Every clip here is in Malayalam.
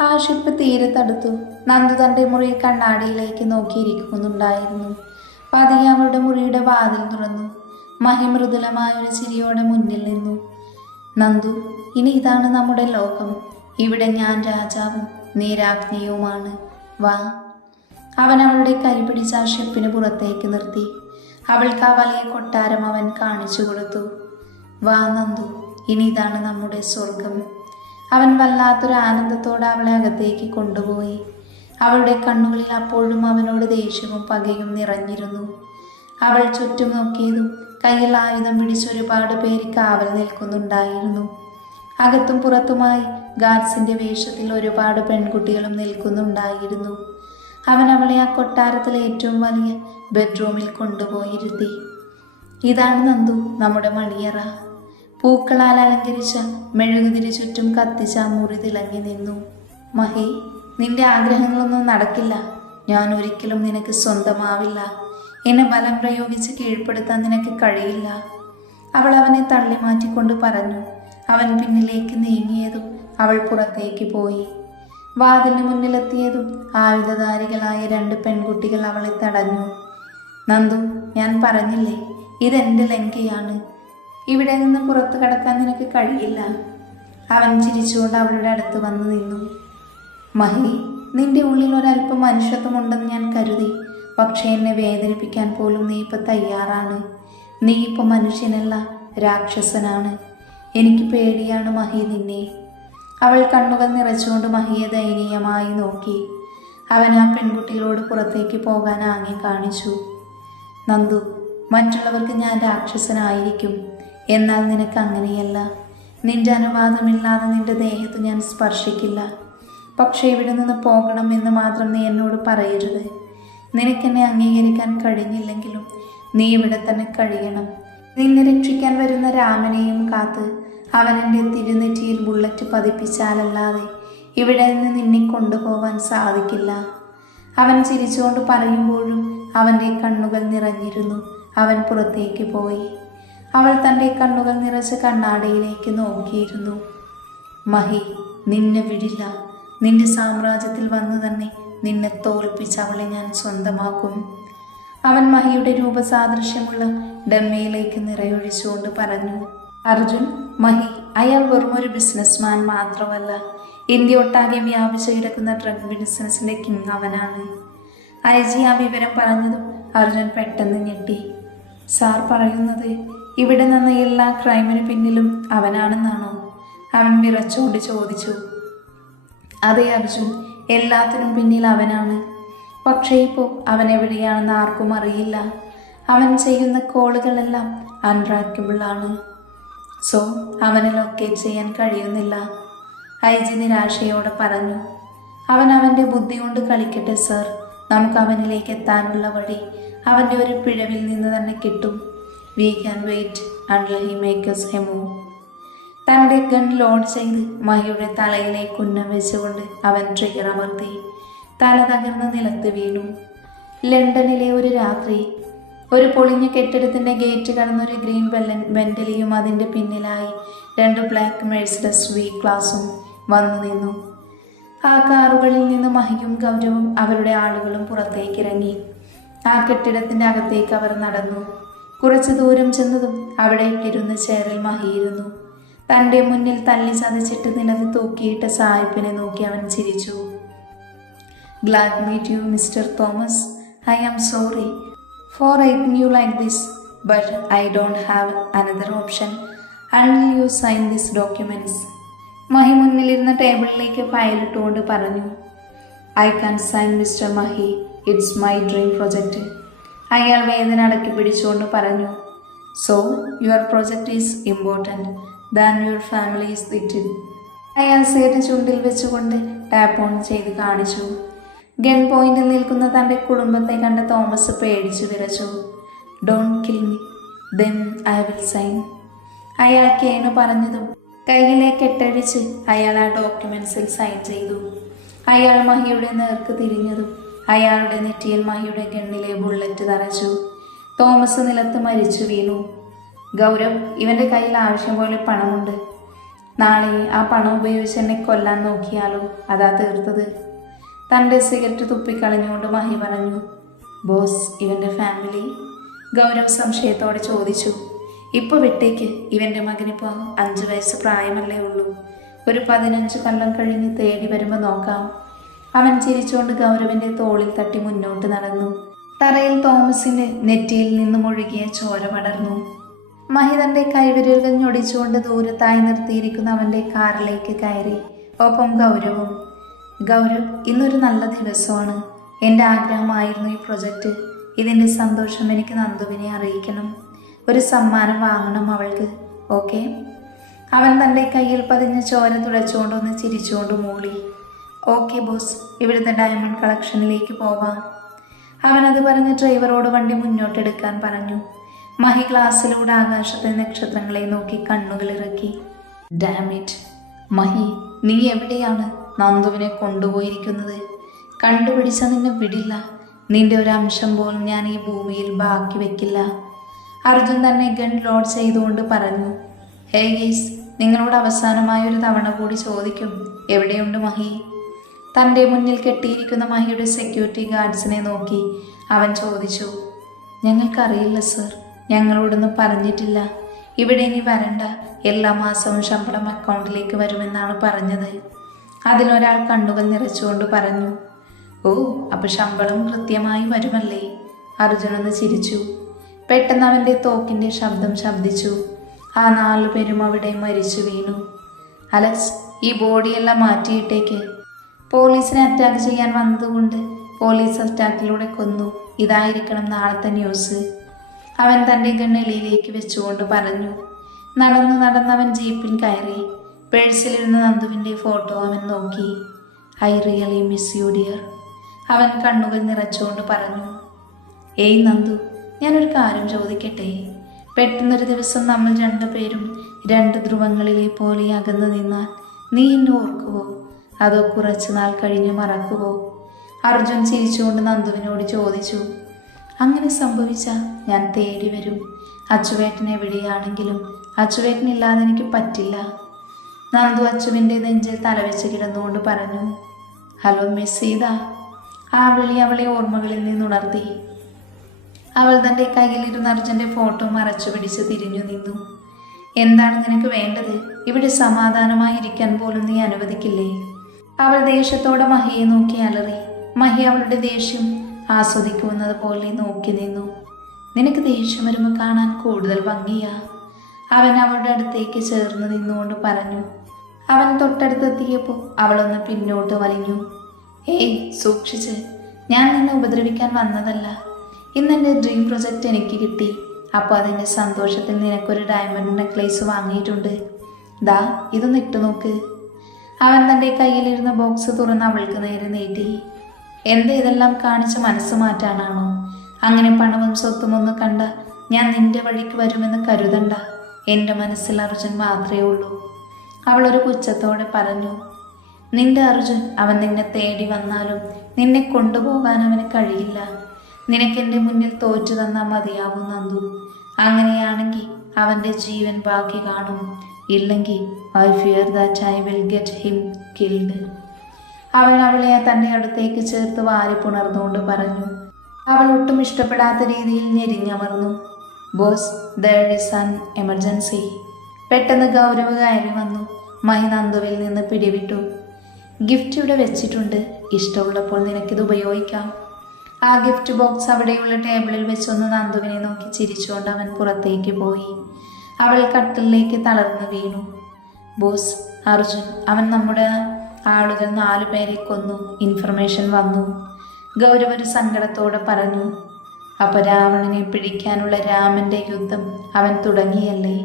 ആ ഷിപ്പ് തീരത്തടുത്തു നന്ദു തന്റെ മുറി കണ്ണാടിയിലേക്ക് നോക്കിയിരിക്കുന്നുണ്ടായിരുന്നു. പതിയെ അവളുടെ മുറിയുടെ വാതിൽ തുറന്നു. മഹിമൃദുലമായ ഒരു ചിരിയോടെ മുന്നിൽ നിന്നു. നന്ദു ഇനി ഇതാണ് നമ്മുടെ ലോകം. ഇവിടെ ഞാൻ രാജാവും നീ രാജ്ഞിയുമാണ് വാ. അവൻ അവളുടെ കൈ പിടിച്ച ആ ഷിപ്പിന് പുറത്തേക്ക് നിർത്തി. അവൾക്ക് ആ വലിയ കൊട്ടാരം അവൻ കാണിച്ചു കൊടുത്തു. വാ നന്ദു ഇനി ഇതാണ് നമ്മുടെ സ്വർഗം. അവൻ വല്ലാത്തൊരു ആനന്ദത്തോടെ അവളെ അകത്തേക്ക് കൊണ്ടുപോയി. അവളുടെ കണ്ണുകളിൽ അപ്പോഴും അവനോട് ദേഷ്യവും പകയും നിറഞ്ഞിരുന്നു. അവൾ ചുറ്റും നോക്കിയതും കയ്യിൽ ആയുധം പിടിച്ച് ഒരുപാട് പേര് കാവൽ നിൽക്കുന്നുണ്ടായിരുന്നു. അകത്തും പുറത്തുമായി ഗാർഡ്സിന്റെ വേഷത്തിൽ ഒരുപാട് പെൺകുട്ടികളും നിൽക്കുന്നുണ്ടായിരുന്നു. അവൻ അവളെ ആ കൊട്ടാരത്തിലെ ഏറ്റവും വലിയ ബെഡ്റൂമിൽ കൊണ്ടുപോയിരുത്തി. ഇതാണ് നന്ദു നമ്മുടെ മണിയറ. പൂക്കളാൽ അലങ്കരിച്ച മെഴുകുതിരി ചുറ്റും കത്തിച്ച മുറി തിളങ്ങി നിന്നു. മഹി നിന്റെ ആഗ്രഹങ്ങളൊന്നും നടക്കില്ല. ഞാൻ ഒരിക്കലും നിനക്ക് സ്വന്തമാവില്ല. എന്നെ ബലം പ്രയോഗിച്ച് കീഴ്പ്പെടുത്താൻ നിനക്ക് കഴിയില്ല. അവൾ അവനെ തള്ളി മാറ്റിക്കൊണ്ട് പറഞ്ഞു. അവൻ പിന്നിലേക്ക് നീങ്ങിയതും അവൾ പുറത്തേക്ക് പോയി. വാതിലിന് മുന്നിലെത്തിയതും ആയുധധാരികളായ രണ്ട് പെൺകുട്ടികൾ അവളെ തടഞ്ഞു. നന്ദു ഞാൻ പറഞ്ഞില്ലേ? ഇതെന്റെ ലങ്കയാണ്. ഇവിടെ നിന്ന് പുറത്തു കടക്കാൻ നിനക്ക് കഴിയില്ല. അവൻ ചിരിച്ചുകൊണ്ട് അവളുടെ അടുത്ത് വന്നു നിന്നു. മഹി നിന്റെ ഉള്ളിൽ ഒരല്പം മനുഷ്യത്വമുണ്ടെന്ന് ഞാൻ കരുതി. പക്ഷേ എന്നെ വേദനിപ്പിക്കാൻ പോലും നീ ഇപ്പൊ തയ്യാറാണ്. നീ ഇപ്പൊ മനുഷ്യനല്ല രാക്ഷസനാണ്. എനിക്ക് പേടിയാണ് മഹി നിന്നെ. അവൾ കണ്ണുകൾ നിറച്ചുകൊണ്ട് മഹിയെ ദയനീയമായി നോക്കി. അവൻ ആ പെൺകുട്ടികളോട് പുറത്തേക്ക് പോകാൻ ആംഗ്യം കാണിച്ചു. നന്ദു മറ്റുള്ളവർക്ക് ഞാൻ രാക്ഷസനായിരിക്കും. എന്നാൽ നിനക്ക് അങ്ങനെയല്ല. നിന്റെ അനുവാദമില്ലാതെ നിന്റെ ദേഹത്ത് ഞാൻ സ്പർശിക്കില്ല. പക്ഷേ ഇവിടെ നിന്ന് പോകണം എന്ന് മാത്രം നീ എന്നോട് പറയരുത്. നിനക്കെന്നെ അംഗീകരിക്കാൻ കഴിഞ്ഞില്ലെങ്കിലും നീ ഇവിടെ തന്നെ കഴിയണം. നിന്നെ രക്ഷിക്കാൻ വരുന്ന രാമനെയും കാത്ത് അവൻ എന്റെ തിരുനെറ്റിയിൽ ബുള്ളറ്റ് പതിപ്പിച്ചാലല്ലാതെ ഇവിടെ നിന്ന് നിന്നെ കൊണ്ടുപോകാൻ സാധിക്കില്ല. അവൻ ചിരിച്ചുകൊണ്ട് പറയുമ്പോഴും അവന്റെ കണ്ണുകൾ നിറഞ്ഞിരുന്നു. അവൻ പുറത്തേക്ക് പോയി. അവൾ തന്റെ കണ്ണുകൾ നിറച്ച് കണ്ണാടയിലേക്ക് നോക്കിയിരുന്നു. മഹി നിന്നെ വിടില്ല. നിന്റെ സാമ്രാജ്യത്തിൽ വന്നു തന്നെ നിന്നെ തോൽപ്പിച്ച് അവളെ ഞാൻ സ്വന്തമാക്കും. അവൻ മഹിയുടെ രൂപസാദൃശ്യമുള്ള ഡമ്മയിലേക്ക് നിറയൊഴിച്ചുകൊണ്ട് പറഞ്ഞു അർജുൻ മഹി അയാൾ വെറും ഒരു ബിസിനസ്മാൻ മാത്രമല്ല. ഇന്ത്യ ഒട്ടാകെ വ്യാപിച്ചു കിടക്കുന്ന ഡ്രഗ് ബിസിനസിന്റെ കിങ് അവനാണ്. ഐജി ആ വിവരം പറഞ്ഞതും അർജുൻ പെട്ടെന്ന് ഞെട്ടി. സാർ പറയുന്നത് ഇവിടെ നിന്ന് എല്ലാ ക്രൈമിന് പിന്നിലും അവനാണെന്നാണോ? അവൻ വിറച്ചുകൊണ്ട് ചോദിച്ചു. അതെ അർജുൻ എല്ലാത്തിനും പിന്നിൽ അവനാണ്. പക്ഷേ ഇപ്പോൾ അവൻ എവിടെയാണെന്ന് ആർക്കും അറിയില്ല. അവൻ ചെയ്യുന്ന കോളുകളെല്ലാം അൺട്രാക്കബിൾ ആണ്. സോ അവനെ ലൊക്കേറ്റ് ചെയ്യാൻ കഴിയുന്നില്ല. ഐജി നിരാശയോടെ പറഞ്ഞു. അവൻ അവന്റെ ബുദ്ധി കൊണ്ട് കളിക്കട്ടെ സർ നമുക്ക് അവനിലേക്ക് എത്താനുള്ള വഴി അവന്റെ ഒരു പിഴവിൽ നിന്ന് തന്നെ കിട്ടും. We can wait until he makers move തന്റെ ഗൺ ലോഡ് ചെയ്ത് മഹിയുടെ തലയിലെ കുന്നം വെച്ചുകൊണ്ട് അവൻ ട്രിഗർ അമർത്തി. തല തകർന്ന് നിലത്ത് വീണു. ലണ്ടനിലെ ഒരു രാത്രി ഒരു പൊളിഞ്ഞ കെട്ടിടത്തിന്റെ ഗേറ്റ് കടന്നൊരു ഗ്രീൻ ബെല്ലൻ വെന്റലിയും അതിന്റെ പിന്നിലായി രണ്ട് ബ്ലാക്ക് മെഴ്സിഡസ് വി ക്ലാസും വന്നു നിന്നു. ആ കാറുകളിൽ നിന്ന് മഹിയും ഗൗരവും അവരുടെ ആളുകളും പുറത്തേക്ക് ഇറങ്ങി. ആ കെട്ടിടത്തിന്റെ അകത്തേക്ക് അവർ നടന്നു. കുറച്ചു ദൂരം ചെന്നതും അവിടെ ഇട്ടിരുന്ന ചേറിൽ മഹിയിരുന്നു. തന്റെ മുന്നിൽ തല്ലി ചതച്ചിട്ട് നിലത്ത് തൂക്കിയിട്ട സായിപ്പിനെ നോക്കി അവൻ ചിരിച്ചു. Glad meet you mister Thomas I am sorry for writing you like this but I don't have another option until you sign this documents Mahi മുന്നിലിരുന്ന ടേബിളിലേക്ക് ഫയലിട്ടുകൊണ്ട് പറഞ്ഞു. I can sign mister Mahi it's my dream project അയാൾ വേദന അടക്കി പിടിച്ചുകൊണ്ട് പറഞ്ഞു so your project is important than your family is ദിറ്റിൻ അയാൾ സേറ്റ് ചുണ്ടിൽ വെച്ചുകൊണ്ട് ടാപ്പ് ഓൺ ചെയ്ത് കാണിച്ചു. ഗൺ പോയിന്റിൽ നിൽക്കുന്ന തന്റെ കുടുംബത്തെ കണ്ട തോമസ് പേടിച്ചു വിറച്ചു. Don't kill me then I will sign അയാൾ കേണു പറഞ്ഞതും കയ്യിലെ കെട്ടഴിച്ച് അയാൾ ആ ഡോക്യുമെൻസിൽ സൈൻ ചെയ്തു. അയാൾ മഹിയുടെ നേർക്ക് തിരിഞ്ഞതും അയാളുടെ നെറ്റിയിൽ മഹിയുടെ കെണ്ണിലെ ബുള്ളറ്റ് തറച്ചു. തോമസ് നിലത്ത് മരിച്ചു വീണു. ഗൗരവ് ഇവന്റെ കയ്യിൽ ആവശ്യം പോലെ പണമുണ്ട്. നാളെ ആ പണം ഉപയോഗിച്ച് എന്നെ കൊല്ലാൻ നോക്കിയാലോ? അതാ തീർത്തത്. തന്റെ സിഗരറ്റ് തുപ്പിക്കളഞ്ഞുകൊണ്ട് മഹി പറഞ്ഞു ബോസ് ഇവന്റെ ഫാമിലി. ഗൗരവ് സംശയത്തോടെ ചോദിച്ചു ഇപ്പോൾ വിട്ടേക്ക്. ഇവന്റെ മകനിപ്പോൾ അഞ്ച് വയസ്സ് പ്രായമല്ലേ ഉള്ളൂ. ഒരു പതിനഞ്ച് കൊല്ലം കഴിഞ്ഞ് തേടി വരുമ്പോൾ നോക്കാം. അവൻ ചിരിച്ചുകൊണ്ട് ഗൗരവിന്റെ തോളിൽ തട്ടി മുന്നോട്ട് നടന്നു. തറയിൽ തോമസിന്റെ നെറ്റിയിൽ നിന്നും ഒഴുകിയ ചോര പടർന്നു. മഹി തന്റെ കൈവിരലുകൾ ഞൊടിച്ചുകൊണ്ട് ദൂരത്തായി നിർത്തിയിരിക്കുന്ന അവന്റെ കാറിലേക്ക് കയറി. ഒപ്പം ഗൗരവും ഗൗരവ് ഇന്നൊരു നല്ല ദിവസമാണ്. എന്റെ ആഗ്രഹമായിരുന്നു ഈ പ്രൊജക്റ്റ്. ഇതിന്റെ സന്തോഷം എനിക്ക് നന്ദുവിനെ അറിയിക്കണം. ഒരു സമ്മാനം വാങ്ങണം അവൾക്ക് ഓക്കെ? അവൻ തന്റെ കയ്യിൽ പതിഞ്ഞ ചോര തുടച്ചുകൊണ്ടൊന്ന് ചിരിച്ചുകൊണ്ട് മൂളി. ഓക്കെ ബോസ് ഇവിടുത്തെ ഡയമണ്ട് കളക്ഷനിലേക്ക് പോവാം. അവൻ അത് പറഞ്ഞ് ഡ്രൈവറോട് വണ്ടി മുന്നോട്ടെടുക്കാൻ പറഞ്ഞു. മഹി ക്ലാസ്സിലൂടെ ആകാശത്തെ നക്ഷത്രങ്ങളെ നോക്കി കണ്ണുകളിറക്കി. ഡാമിറ്റ് മഹി നീ എവിടെയാണ് നന്ദുവിനെ കൊണ്ടുപോയിരിക്കുന്നത്? കണ്ടുപിടിച്ച നിന്നെ വിടില്ല. നിന്റെ ഒരു അംശം പോലും ഞാൻ ഈ ഭൂമിയിൽ ബാക്കി വെക്കില്ല. അർജുൻ തന്നെ ഗൺ ലോഡ് ചെയ്തുകൊണ്ട് പറഞ്ഞു. ഹേ ഗീസ് നിങ്ങളോട് അവസാനമായ ഒരു തവണ കൂടി ചോദിക്കും എവിടെയുണ്ട് മഹി? തന്റെ മുന്നിൽ കെട്ടിയിരിക്കുന്ന മഹിയുടെ സെക്യൂരിറ്റി ഗാർഡ്സിനെ നോക്കി അവൻ ചോദിച്ചു ഞങ്ങൾക്കറിയില്ല സർ ഞങ്ങളോടൊന്നും പറഞ്ഞിട്ടില്ല. ഇവിടെ ഇനി വരണ്ട. എല്ലാ മാസവും ശമ്പളം അക്കൗണ്ടിലേക്ക് വരുമെന്നാണ് പറഞ്ഞത്. അതിലൊരാൾ കണ്ണുകൾ നിറച്ചുകൊണ്ട് പറഞ്ഞു ഓ അപ്പൊ ശമ്പളം കൃത്യമായി വരുമല്ലേ? അർജുനൻ ചിരിച്ചു. പെട്ടെന്ന് അവന്റെ തോക്കിന്റെ ശബ്ദം ശബ്ദിച്ചു. ആ നാലു പേരും അവിടെ മരിച്ചു വീണു. അലക്സ് ഈ ബോഡിയെല്ലാം മാറ്റിയിട്ടേക്ക്. പോലീസിനെ അറ്റാക്ക് ചെയ്യാൻ വന്നതുകൊണ്ട് പോലീസ് അറ്റാക്കിലൂടെ കൊന്നു. ഇതായിരിക്കണം നാളത്തെ ന്യൂസ് അവൻ തന്റെ ഗണ്ണലിയിലേക്ക് വെച്ചുകൊണ്ട് പറഞ്ഞു നടന്നു നടന്നവൻ ജീപ്പിൽ കയറി. പേഴ്സിലിരുന്ന നന്ദുവിന്റെ ഫോട്ടോ അവൻ നോക്കി. I really miss you dear അവൻ കണ്ണുകൾ നിറച്ചുകൊണ്ട് പറഞ്ഞു ഏയ് നന്ദു ഞാനൊരു കാര്യം ചോദിക്കട്ടെ? പെട്ടെന്നൊരു ദിവസം നമ്മൾ രണ്ടുപേരും രണ്ട് ധ്രുവങ്ങളിലെ പോലെ അകന്നു നിന്നാൽ നീ എന്നെ ഓർക്കുവോ? അതോ കുറച്ചു നാൾ കഴിഞ്ഞ് മറക്കുവോ? അർജുൻ ചിരിച്ചുകൊണ്ട് നന്ദുവിനോട് ചോദിച്ചു. അങ്ങനെ സംഭവിച്ച ഞാൻ തേടി വരും. അച്ചുവേട്ടൻ എവിടെയാണെങ്കിലും അച്ചുവേട്ടനില്ലാതെ എനിക്ക് പറ്റില്ല. നന്ദു അച്ചുവിന്റെ നെഞ്ചിൽ തലവെച്ച് കിടന്നുകൊണ്ട് പറഞ്ഞു. Hello miss Sita. ആ വിളി അവളെ ഓർമ്മകളിൽ നിന്നുണർത്തി അവൾ തന്റെ കയ്യിലിരുന്ന അർജുന്റെ ഫോട്ടോ മറച്ചു പിടിച്ച് തിരിഞ്ഞു നിന്നു. എന്താണ് നിനക്ക് വേണ്ടത്? ഇവിടെ സമാധാനമായി ഇരിക്കാൻ പോലും നീ അനുവദിക്കില്ലേ? അവൾ ദേഷ്യത്തോടെ മഹിയെ നോക്കി അലറി. മഹി അവളുടെ ദേഷ്യം ആസ്വദിക്കുന്നത് പോലെ നോക്കി നിന്നു. നിനക്ക് ദേഷ്യം വരുമ്പോൾ കാണാൻ കൂടുതൽ ഭംഗിയാ. അവൻ അവളുടെ അടുത്തേക്ക് ചേർന്ന് നിന്നുകൊണ്ട് പറഞ്ഞു. അവൻ തൊട്ടടുത്തെത്തിയപ്പോൾ അവളൊന്ന് പിന്നോട്ട് വലിഞ്ഞു. ഏയ് സൂക്ഷിച്ച്. ഞാൻ നിന്നെ ഉപദ്രവിക്കാൻ വന്നതല്ല. ഇന്ന് എന്റെ ഡ്രീം പ്രൊജക്റ്റ് എനിക്ക് കിട്ടി. അപ്പോൾ അതിന്റെ സന്തോഷത്തിൽ നിനക്കൊരു ഡയമണ്ട് നെക്ലേസ് വാങ്ങിയിട്ടുണ്ട്. ദാ ഇതൊന്ന് ഇട്ടു നോക്ക്. അവൻ തന്റെ കയ്യിലിരുന്ന ബോക്സ് തുറന്ന് അവൾക്ക് നേരെ നീട്ടി. എന്ത് ഇതെല്ലാം? കാണിച്ച് മനസ്സ് മാറ്റാനാണോ? അങ്ങനെ പണവും സ്വത്തും ഒന്ന് കണ്ട ഞാൻ നിന്റെ വഴിക്ക് വരുമെന്ന് കരുതണ്ട. എന്റെ മനസ്സിൽ അർജുൻ മാത്രമേ ഉള്ളൂ. അവൾ ഒരു പുച്ഛത്തോടെ പറഞ്ഞു. നിന്റെ അർജുൻ അവൻ നിന്നെ തേടി വന്നാലും നിന്നെ കൊണ്ടുപോകാൻ അവന് കഴിയില്ല. നിനക്കെന്റെ മുന്നിൽ തോറ്റു തന്നാൽ മതിയാവും നന്ദു. അങ്ങനെയാണെങ്കിൽ അവന്റെ ജീവൻ ബാക്കി കാണും. ഇല്ലെങ്കിൽ I fear that I will get him killed അവൾ അവളെ തന്റെ അടുത്തേക്ക് ചേർത്ത് വാരി പുണർന്നുകൊണ്ട് പറഞ്ഞു അവൾ ഒട്ടും ഇഷ്ടപ്പെടാത്ത രീതിയിൽ ഞെരിഞ്ഞമർന്നു. Boss there is an emergency പെട്ടെന്ന് ഗൗരവകാരി വന്നു. മഹി നന്ദുവിൽ നിന്ന് പിടിവിട്ടു. ഗിഫ്റ്റ് ഇവിടെ വെച്ചിട്ടുണ്ട്. ഇഷ്ടമുള്ളപ്പോൾ നിനക്കിത് ഉപയോഗിക്കാം. ആ ഗിഫ്റ്റ് ബോക്സ് അവിടെയുള്ള ടേബിളിൽ വെച്ചൊന്ന് നന്ദുവിനെ നോക്കി ചിരിച്ചുകൊണ്ട് അവൻ പുറത്തേക്ക് പോയി. അവൾ കട്ടിലേക്ക് തളർന്നു വീണു. ബോസ് അർജുൻ അവൻ നമ്മുടെ ആളുകൾ നാലു പേരെ കൊന്നു. ഇൻഫർമേഷൻ വന്നു. ഗൗരവ ഒരു സങ്കടത്തോടെ പറഞ്ഞു അപ്പൊ രാവണനെ പിടിക്കാനുള്ള രാമന്റെ യുദ്ധം അവൻ തുടങ്ങിയല്ലേ?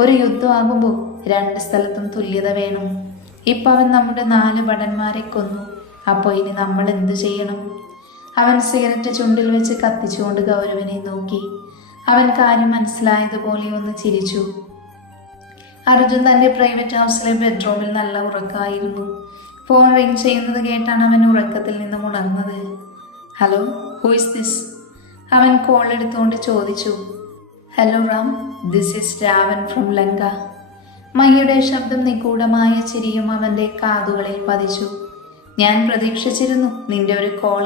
ഒരു യുദ്ധമാകുമ്പോൾ രണ്ട് സ്ഥലത്തും തുല്യത വേണം. ഇപ്പൊ അവൻ നമ്മുടെ നാല് ഭടന്മാരെ കൊന്നു. അപ്പോൾ ഇനി നമ്മൾ എന്തു ചെയ്യണം? അവൻ സിഗരറ്റ് ചുണ്ടിൽ വെച്ച് കത്തിച്ചുകൊണ്ട് ഗൗരവനെ നോക്കി. അവൻ കാര്യം മനസ്സിലായതുപോലെ ഒന്ന് ചിരിച്ചു. അർജുൻ തന്റെ പ്രൈവറ്റ് ഹൗസിലെ ബെഡ്റൂമിൽ നല്ല ഉറക്കായിരുന്നു. ഫോൺ റിംഗ് ചെയ്യുന്നത് കേട്ടാണ് അവൻ ഉറക്കത്തിൽ നിന്നും ഉണർന്നത്. ഹലോ ഹു ഇസ് ദിസ് അവൻ കോൾ എടുത്തുകൊണ്ട് ചോദിച്ചു. Hello Ram this is Ravan from Lanka മയ്യയുടെ ശബ്ദം നിഗൂഢമായ ചിരിയും അവന്റെ കാതുകളിൽ പതിച്ചു. ഞാൻ പ്രതീക്ഷിച്ചിരുന്നു നിന്റെ ഒരു കോൾ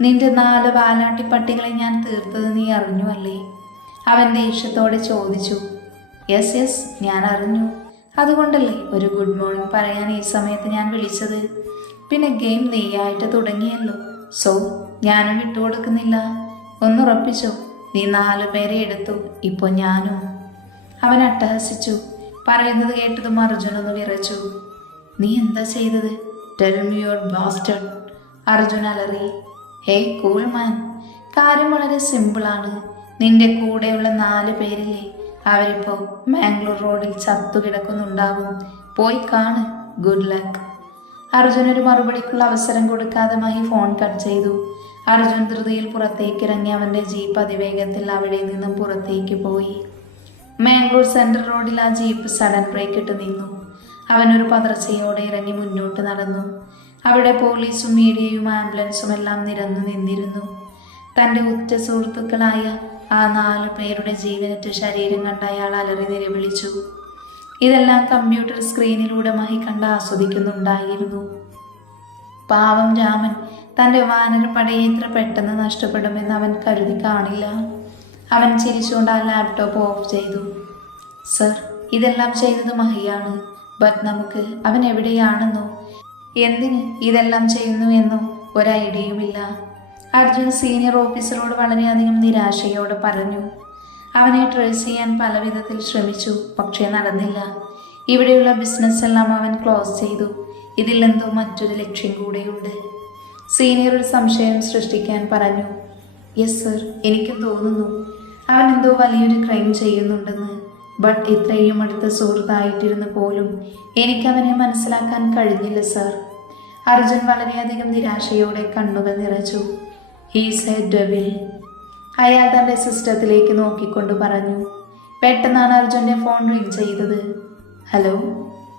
നിന്റെ നാല് വാലാട്ടിപ്പട്ടികളെ ഞാൻ തീർത്തത് നീ അറിഞ്ഞു അല്ലേ അവൻ ദേഷ്യത്തോടെ ചോദിച്ചു യെസ് യെസ് ഞാൻ അറിഞ്ഞു. അതുകൊണ്ടല്ലേ ഒരു ഗുഡ് മോർണിംഗ് പറയാൻ ഈ സമയത്ത് ഞാൻ വിളിച്ചത്? പിന്നെ ഗെയിം നെയ്യായിട്ട് തുടങ്ങിയല്ലോ. സോ ഞാനും വിട്ടുകൊടുക്കുന്നില്ല ഒന്നുറപ്പിച്ചോ നീ നാലു പേരെ എടുത്തു ഇപ്പോൾ ഞാനും. അവൻ അട്ടഹസിച്ചു. പറയുന്നത് കേട്ടതും അർജുൻ ഒന്ന് വിറച്ചു. നീ എന്താ ചെയ്തത്? Tell me you bastard Arjun അലറി. ഹേ കൂൾ മാൻ കാര്യം വളരെ സിമ്പിളാണ് നിന്റെ കൂടെയുള്ള നാല് പേരില്ലേ? അവരിപ്പോ മാംഗ്ലൂർ റോഡിൽ ചത്തു കിടക്കുന്നുണ്ടാവും പോയി കാണ്. Good luck. അർജുൻ ഒരു മറുപടിക്കുള്ള അവസരം കൊടുക്കാതെ മഹി ഫോൺ കട്ട് ചെയ്തു. അർജുൻ ധൃതിയിൽ പുറത്തേക്ക് ഇറങ്ങി അവന്റെ ജീപ്പ് അതിവേഗത്തിൽ അവിടെ നിന്നും പുറത്തേക്ക് പോയി. മാംഗ്ലൂർ സെൻട്രൽ റോഡിൽ ആ ജീപ്പ് സഡൻ ബ്രേക്ക് ഇട്ട് നിന്നു. അവനൊരു പതർച്ചയോടെ ഇറങ്ങി മുന്നോട്ട് നടന്നു. അവിടെ പോലീസും മീഡിയയും ആംബുലൻസും എല്ലാം നിരന്നു നിന്നിരുന്നു. തന്റെ ഉറ്റ സുഹൃത്തുക്കളായ ആ നാല് പേരുടെ ജീവനറ്റ ശരീരം കണ്ട അയാൾ അലറി നിലവിളിച്ചു. ഇതെല്ലാം കമ്പ്യൂട്ടർ സ്ക്രീനിലൂടെ മഹി കണ്ട് ആസ്വദിക്കുന്നുണ്ടായിരുന്നു. പാവം രാമൻ തന്റെ വാനരപ്പടയെ ഇത്ര പെട്ടെന്ന് നഷ്ടപ്പെടുമെന്ന് അവൻ കരുതി കാണില്ല. അവൻ ചിരിച്ചുകൊണ്ട് ആ ലാപ്ടോപ്പ് ഓഫ് ചെയ്തു. സർ ഇതെല്ലാം ചെയ്തത് മഹിയാണ്. ബട്ട് നമുക്ക് അവൻ എവിടെയാണെന്നോ? എന്തിന് ഇതെല്ലാം ചെയ്യുന്നു എന്നോ ഒരു ഐഡിയയുമില്ല അർജുൻ സീനിയർ ഓഫീസറോട് വളരെയധികം നിരാശയോടെ പറഞ്ഞു. അവനെ ട്രേസ് ചെയ്യാൻ പല വിധത്തിൽ ശ്രമിച്ചു പക്ഷേ നടന്നില്ല. ഇവിടെയുള്ള ബിസിനസ് എല്ലാം അവൻ ക്ലോസ് ചെയ്തു. ഇതിലെന്തോ മറ്റൊരു ലക്ഷ്യം കൂടെയുണ്ട്. സീനിയർ ഒരു സംശയം സൃഷ്ടിക്കാൻ പറഞ്ഞു. യെസ് സർ എനിക്കും തോന്നുന്നു. അവൻ എന്തോ വലിയൊരു ക്രൈം ചെയ്യുന്നുണ്ടെന്ന്. ബട്ട് ഇത്രയും അടുത്ത സുഹൃത്തായിട്ടിരുന്നു പോലും എനിക്കവനെ മനസ്സിലാക്കാൻ കഴിഞ്ഞില്ല സർ അർജുൻ വളരെയധികം നിരാശയോടെ കണ്ണുകൾ നിറച്ചു. ഹീസ് സെഡ് ഡെവിൽ അയാൾ തന്റെ സിസ്റ്റത്തിലേക്ക് നോക്കിക്കൊണ്ട് പറഞ്ഞു പെട്ടെന്നാണ് അർജുന്റെ ഫോൺ റിങ് ചെയ്തത്. ഹലോ?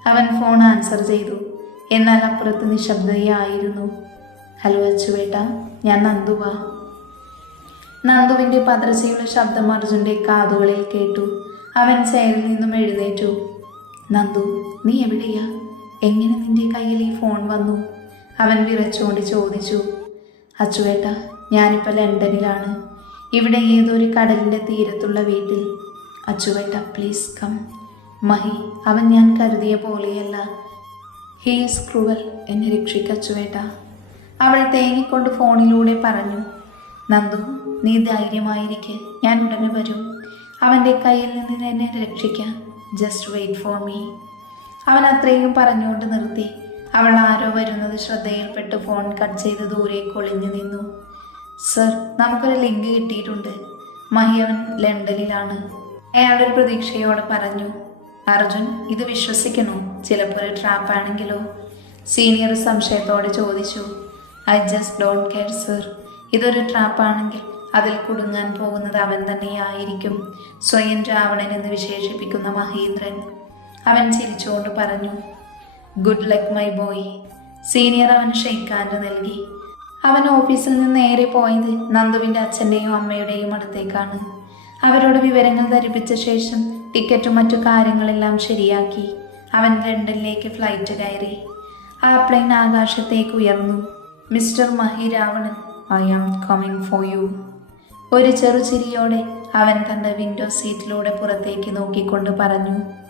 അവൻ ഫോൺ ആൻസർ ചെയ്തു. എന്നാൽ അപ്പുറത്ത് നിശബ്ദയായിരുന്നു ഹലോ അച്ചുവേട്ട ഞാൻ നന്ദുവ നന്ദുവിന്റെ പതർച്ചയുള്ള ശബ്ദം അർജുന്റെ കാതുകളിൽ കേട്ടു. അവൻ ചെയറിൽ നിന്നും എഴുന്നേറ്റു. നന്ദു നീ എവിടെയാ? എങ്ങനെ നിന്റെ കയ്യിൽ ഈ ഫോൺ വന്നു? അവൻ വിറച്ചുകൊണ്ട് ചോദിച്ചു. അച്ചുവേട്ട ഞാനിപ്പോൾ ലണ്ടനിലാണ്. ഇവിടെ ഏതൊരു കടലിന്റെ തീരത്തുള്ള വീട്ടിൽ? അച്ചുവേട്ട പ്ലീസ് കം മഹി അവൻ ഞാൻ കരുതിയ പോലെയല്ല. ഹീസ് ക്രൂവൽ എന്നെ രക്ഷിക്ക അച്ചുവേട്ട അവൾ തേങ്ങിക്കൊണ്ട് ഫോണിലൂടെ പറഞ്ഞു നന്ദു നീ ധൈര്യമായിരിക്കെ ഞാൻ ഉടനെ വരും. അവന്റെ കയ്യിൽ നിന്ന് എന്നെ രക്ഷിക്കാം ജസ്റ്റ് വെയിറ്റ് ഫോർ മീ അവൻ അത്രയും പറഞ്ഞുകൊണ്ട് നിർത്തി. അവൾ ആരോ വരുന്നത് ശ്രദ്ധയിൽപ്പെട്ട് ഫോൺ കട്ട് ചെയ്ത് ദൂരേക്ക് ഒളിഞ്ഞു നിന്നു. സർ നമുക്കൊരു ലിങ്ക് കിട്ടിയിട്ടുണ്ട്. മഹിയവൻ ലണ്ടനിലാണ്. അയാളൊരു പ്രതീക്ഷയോടെ പറഞ്ഞു അർജുൻ ഇത് വിശ്വസിക്കണോ ചിലപ്പോൾ ഒരു ട്രാപ്പ് ആണെങ്കിലോ? സീനിയർ സംശയത്തോടെ ചോദിച്ചു I just don't care sir ഇതൊരു ട്രാപ്പ് ആണെങ്കിൽ അതിൽ കുടുങ്ങാൻ പോകുന്നത് അവൻ തന്നെയായിരിക്കും. സ്വയം രാവണൻ എന്ന് വിശേഷിപ്പിക്കുന്ന മഹീന്ദ്രൻ. അവൻ ചിരിച്ചുകൊണ്ട് പറഞ്ഞു good luck my boy senior അവൻ ഷെയ്ക്കാൻഡ് നൽകി. അവൻ ഓഫീസിൽ നിന്ന് നേരെ പോയത് നന്ദുവിന്റെ അച്ഛന്റെയും അമ്മയുടെയും അടുത്തേക്കാണ്. അവരോട് വിവരങ്ങൾ ധരിപ്പിച്ച ശേഷം ടിക്കറ്റും മറ്റു കാര്യങ്ങളെല്ലാം ശരിയാക്കി. അവൻ ലണ്ടനിലേക്ക് ഫ്ലൈറ്റ് കയറി. ആ പ്ലെയിൻ ആകാശത്തേക്ക് ഉയർന്നു. Mister Mahi Ravanan I am coming for you. ഒരു ചെറുചിരിയോടെ അവൻ തന്റെ വിൻഡോ സീറ്റിലൂടെ പുറത്തേക്ക് നോക്കിക്കൊണ്ട് പറഞ്ഞു.